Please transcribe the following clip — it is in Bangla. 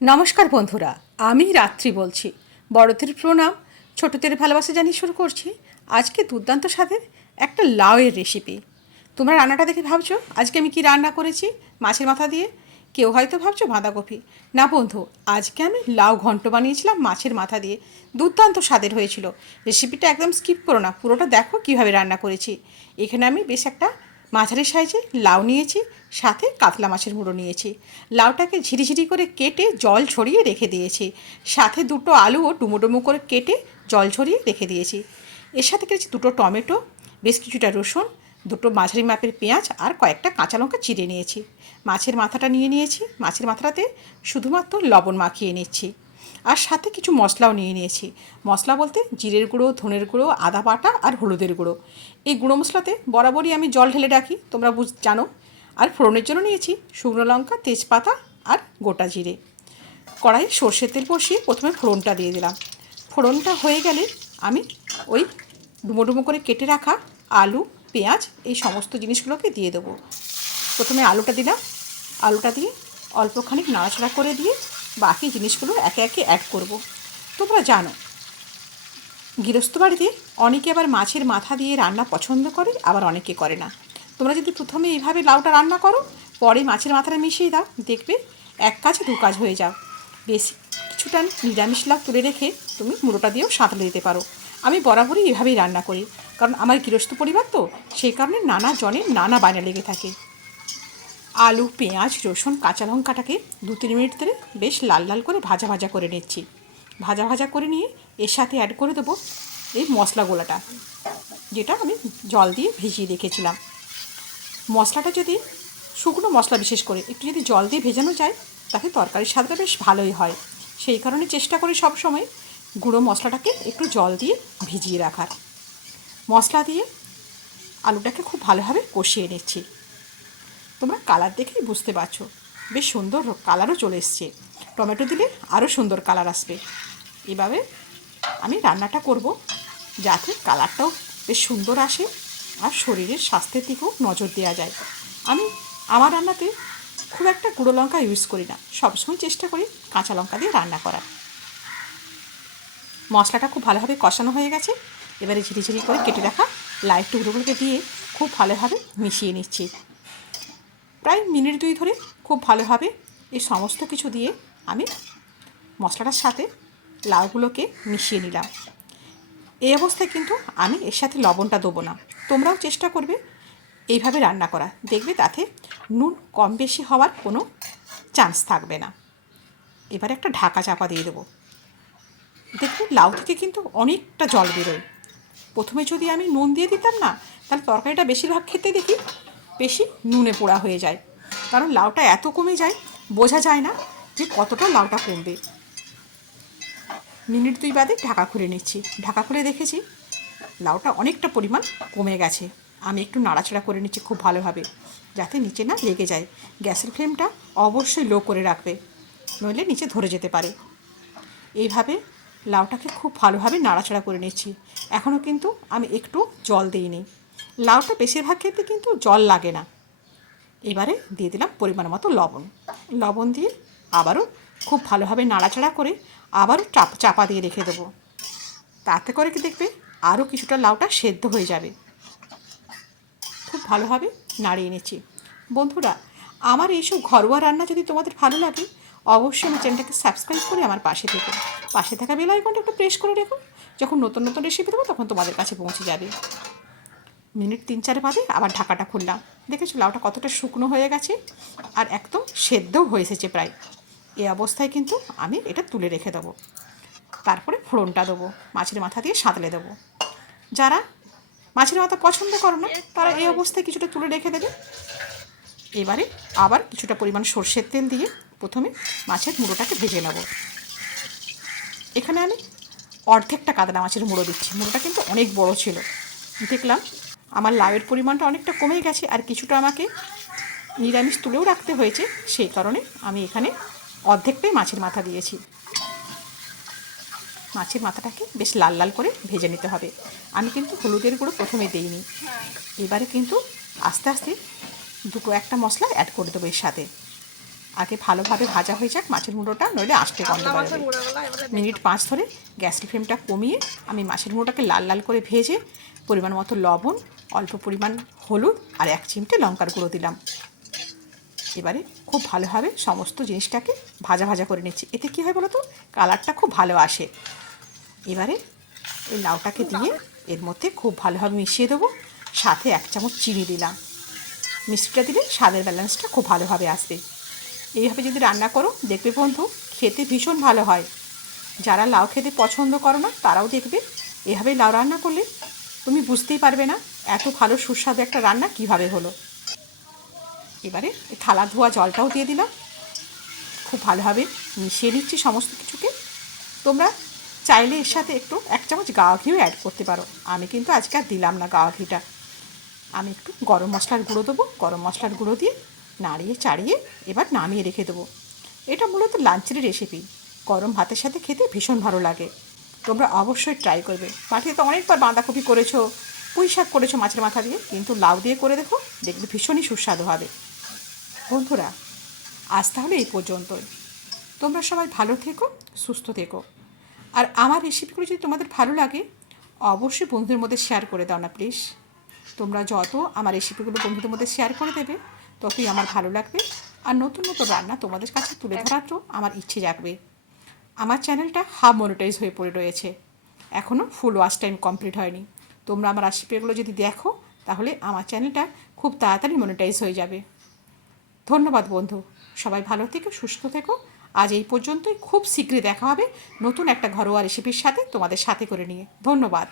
নমস্কার বন্ধুরা, আমি রাত্রি বলছি। বড়দের প্রণাম, ছোটদের ভালোবাসা জানিয়ে শুরু করছি আজকে দুর্দান্ত স্বাদের একটা লাউয়ের রেসিপি। তোমরা রান্নাটা দেখে ভাবছো আজকে আমি কি রান্না করেছি মাছের মাথা দিয়ে। কেউ হয়তো ভাবছো বাঁধাকপি। না বন্ধু, আজকে আমি লাউ ঘন্ট বানিয়েছিলাম মাছের মাথা দিয়ে। দুর্দান্ত স্বাদের হয়েছিল। রেসিপিটা একদম স্কিপ করো না, পুরোটা দেখো কীভাবে রান্না করেছি। এখানে আমি বেশ একটা মাঝারি সাইজে লাউ নিয়েছি, সাথে কাতলা মাছের মুড়ো নিয়েছি। লাউটাকে ঝিরিঝিরি করে কেটে জল ছড়িয়ে রেখে দিয়েছি। সাথে দুটো আলুও ডুমো ডুমো করে কেটে জল ছড়িয়ে রেখে দিয়েছি। এর সাথে কেটেছি দুটো টমেটো, বেশ কিছুটা রসুন, দুটো মাঝারি মাপের পেঁয়াজ আর কয়েকটা কাঁচা লঙ্কা চিড়ে নিয়েছি। মাছের মাথাটা নিয়ে নিয়েছি, মাছের মাথাটাতে শুধুমাত্র লবণ মাখিয়ে নিচ্ছি। আর সাথে কিছু মশলাও নিয়ে নিয়েছি। মশলা বলতে জিরের গুঁড়ো, ধনের গুঁড়ো, আদা বাটা আর হলুদের গুঁড়ো। এই গুঁড়ো মশলাতে বরাবরই আমি জল ঢেলে রাখি, তোমরা জানো। আর ফোড়নের জন্য নিয়েছি শুকনো লঙ্কা, তেজপাতা আর গোটা জিরে। কড়াইয়ে সর্ষের তেল বসিয়ে প্রথমে ফোড়নটা দিয়ে দিলাম। ফোড়নটা হয়ে গেলে আমি ওই ডুমো ডুমো করে কেটে রাখা আলু, পেঁয়াজ এই সমস্ত জিনিসগুলোকে দিয়ে দেবো। প্রথমে আলুটা দিলাম, আলুটা দিয়ে অল্পখানি নাড়াচাড়া করে দিয়ে বাকি জিনিসগুলো একে একে অ্যাড করব। তোমরা জানো গৃহস্থ বাড়িতে অনেকে আবার মাছের মাথা দিয়ে রান্না পছন্দ করে, আবার অনেকে করে না। তোমরা যদি প্রথমে এইভাবে লাউটা রান্না করো, পরে মাছের মাথাটা মিশিয়ে দাও, দেখবে এক কাজে দু কাজ হয়ে যাও। বেশি কিছুটা নিরামিষ লাউ তুলে রেখে তুমি মুড়োটা দিয়েও সাঁতলে দিতে পারো। আমি বরাবরই এভাবেই রান্না করি, কারণ আমার গৃহস্থ পরিবার তো, সেই কারণে নানা জনের নানা বায়না লেগে থাকে। আলু, পেঁয়াজ, রসুন, কাঁচা লঙ্কাটাকে 2-3 মিনিট ধরে বেশ লাল লাল করে ভাজা ভাজা করে নিচ্ছি। ভাজা ভাজা করে নিয়ে এর সাথে অ্যাড করে দেবো এই মশলা গোলাটা, যেটা আমি জল দিয়ে ভিজিয়ে রেখেছিলাম। মশলাটা যদি শুকনো মশলা বিশেষ করে একটু যদি জল দিয়ে ভেজানো যায়, তাতে তরকারির স্বাদটা বেশ ভালোই হয়। সেই কারণে চেষ্টা করি সব সময় গুঁড়ো মশলাটাকে একটু জল দিয়ে ভিজিয়ে রাখার। মশলা দিয়ে আলুটাকে খুব ভালোভাবে কষিয়ে নিচ্ছি। তোমরা কালার দেখেই বুঝতে পারছো বেশ সুন্দর কালারও চলে এসছে। টমেটো দিলে আরও সুন্দর কালার আসবে। এভাবে আমি রান্নাটা করব যাতে কালারটাও বেশ সুন্দর আসে আর শরীরের স্বাস্থ্যের দিকেও নজর দেওয়া যায়। আমি আমার রান্নাতে খুব একটা গুঁড়ো লঙ্কা ইউজ করি না, সবসময় চেষ্টা করি কাঁচা লঙ্কা দিয়ে রান্না করার। মশলাটা খুব ভালোভাবে কষানো হয়ে গেছে। এবারে ঝিরিঝিরি করে কেটে রাখা লাইট টুকরোগুলোকে দিয়ে খুব ভালোভাবে মিশিয়ে নিচ্ছি। প্রায় মিনিট 2 ধরে খুব ভালোভাবে এই সমস্ত কিছু দিয়ে আমি মশলাটার সাথে লাউগুলোকে মিশিয়ে নিলাম। এই অবস্থায় কিন্তু আমি এর সাথে লবণটা দেবো না। তোমরাও চেষ্টা করবে এইভাবে রান্না করা, দেখবে তাতে নুন কম বেশি হওয়ার কোনো চান্স থাকবে না। এবারে একটা ঢাকা চাপা দিয়ে দেবো। দেখবে লাউ থেকে কিন্তু অনেকটা জল বেরোয়। প্রথমে যদি আমি নুন দিয়ে দিতাম না, তাহলে তরকারিটা বেশিরভাগ খেতে দেখি বেশি নুনে পোড়া হয়ে যায়, কারণ লাউটা এত কমে যায় বোঝা যায় না যে কতটা লাউটা কমবে। মিনিট 2 বাদে ঢাকা খুলে নিচ্ছি। ঢাকা খুলে দেখেছি লাউটা অনেকটা পরিমাণ কমে গেছে। আমি একটু নাড়াচাড়া করে নিচ্ছি খুব ভালোভাবে, যাতে নিচে না লেগে যায়। গ্যাসের ফ্লেমটা অবশ্যই লো করে রাখবে, নইলে নিচে ধরে যেতে পারে। এইভাবে লাউটাকে খুব ভালোভাবে নাড়াচাড়া করে নিচ্ছি। এখনও কিন্তু আমি একটু জল দিইনি। লাউটা বেশিরভাগ ক্ষেত্রে কিন্তু জল লাগে না। এবারে দিয়ে দিলাম পরিমাণ মতো লবণ। লবণ দিয়ে আবারও খুব ভালোভাবে নাড়াচাড়া করে আবারও চাপা দিয়ে রেখে দেবো। তাতে করে কি দেখবে আরও কিছুটা লাউটা সেদ্ধ হয়ে যাবে। খুব ভালোভাবে নাড়িয়ে নিচ্ছি। বন্ধুরা, আমার এইসব ঘরোয়া রান্না যদি তোমাদের ভালো লাগে, অবশ্যই আমার চ্যানেলটাকে সাবস্ক্রাইব করে আমার পাশে থেকো। পাশে থাকা বেল আইকনটা একটু প্রেস করে রেখো, যখন নতুন নতুন রেসিপি দেবো তখন তোমাদের কাছে পৌঁছে যাবে। মিনিট 3-4 বাদে আবার ঢাকাটা খুললাম। দেখেছো লাউটা কতটা শুকনো হয়ে গেছে আর একদম সেদ্ধও হয়ে এসেছে প্রায়। এই অবস্থায় কিন্তু আমি এটা তুলে রেখে দেবো। তারপরে ফোড়নটা দেবো, মাছের মাথা দিয়ে সাঁতলে দেবো। যারা মাছের মাথা পছন্দ করো না, তারা এই অবস্থায় কিছুটা তুলে রেখে দেবে। এবারে আবার কিছুটা পরিমাণ সর্ষের তেল দিয়ে প্রথমে মাছের মুড়োটাকে ভেজে নেব। এখানে আমি অর্ধেকটা কাতলা মাছের মুড়ো দিচ্ছি। মুড়োটা কিন্তু অনেক বড় ছিল। দেখলাম আমার লাউয়ের পরিমাণটা অনেকটা কমে গেছে, আর কিছুটা আমাকে নিরামিষ তুলেও রাখতে হয়েছে, সেই কারণে আমি এখানে অর্ধেকটাই মাছের মাথা দিয়েছি। মাছের মাথাটাকে বেশ লাল লাল করে ভেজে নিতে হবে। আমি কিন্তু হলুদের গুঁড়ো প্রথমে দিইনি। এবারে কিন্তু আস্তে আস্তে দুটো একটা মশলা অ্যাড করে দেবো এর সাথে। আগে ভালোভাবে ভাজা হয়ে যাক মাছের মুড়োটা, নইলে আষ্টে গন্ধ বেরোবে। মিনিট 5 ধরে গ্যাসের ফ্লেমটা কমিয়ে আমি মাছের মুড়োটাকে লাল লাল করে ভেজে পরিমাণ মতো লবণ, অল্প পরিমাণ হলুদ আর 1 চিমটে লঙ্কার গুঁড়ো দিলাম। এবারে খুব ভালোভাবে সমস্ত জিনিসটাকে ভাজা ভাজা করে নিচ্ছি। এতে কী হয় বলো তো, কালারটা খুব ভালো আসে। এবারে এই লাউটাকে দিয়ে এর মধ্যে খুব ভালোভাবে মিশিয়ে দেবো, সাথে 1 চামচ চিনি দিলাম। মিষ্টিটা দিলে স্বাদের ব্যালেন্সটা খুব ভালোভাবে আসবে। এইভাবে যদি রান্না করো দেখবে বন্ধু, খেতে ভীষণ ভালো হয়। যারা লাউ খেতে পছন্দ করো না তারাও দেখবে এভাবে লাউ রান্না করলে তুমি বুঝতেই পারবে না এত ভালো সুস্বাদু একটা রান্না কিভাবে হলো। এবারে থালা ধোয়া জলটাও দিয়ে দিলাম, খুব ভালোভাবে মিশিয়ে নিচ্ছি সমস্ত কিছুকে। তোমরা চাইলে এর সাথে একটু 1 চামচ গাওয়া ঘিও অ্যাড করতে পারো, আমি কিন্তু আজকে আর দিলাম না গাওয়া ঘিটা। আমি একটু গরম মশলার গুঁড়ো দেবো, গরম মশলার গুঁড়ো দিয়ে নাড়িয়ে চাড়িয়ে এবার নামিয়ে রেখে দেবো। এটা মূলত লাঞ্চের রেসিপি, গরম ভাতের সাথে খেতে ভীষণ ভালো লাগে। তোমরা অবশ্যই ট্রাই করবে। বাড়িতে তো অনেকবার বাঁধাকপি করেছো, পুঁই শাক করেছো মাছের মাথা দিয়ে, কিন্তু লাউ দিয়ে করে দেখো, দেখবে ভীষণই সুস্বাদু হবে। বন্ধুরা, আজ তাহলে এই পর্যন্তই। তোমরা সবাই ভালো থেকো, সুস্থ থেকো। আর আমার রেসিপিগুলো যদি তোমাদের ভালো লাগে অবশ্যই বন্ধুদের মধ্যে শেয়ার করে দাও না প্লিজ। তোমরা যত আমার রেসিপিগুলো বন্ধুদের মধ্যে শেয়ার করে দেবে ততই আমার ভালো লাগবে, আর নতুন নতুন রান্না তোমাদের কাছে তুলে ধরারও আমার ইচ্ছে জাগবে। আমার চ্যানেলটা হাফ মনিটাইজ হয়ে পড়ে রয়েছে, এখনও ফুল ওয়াচ টাইম কমপ্লিট হয়নি। তোমরা আমার রেসিপিগুলো যদি দেখো তাহলে আমার চ্যানেলটা খুব তাড়াতাড়ি মনিটাইজ হয়ে যাবে। ধন্যবাদ বন্ধু, সবাই ভালো থেকো, সুস্থ থেকো। আজ এই পর্যন্তই, খুব শীঘ্রই দেখা হবে নতুন একটা ঘরোয়া রেসিপির সাথে তোমাদের সাথে করে নিয়ে। ধন্যবাদ।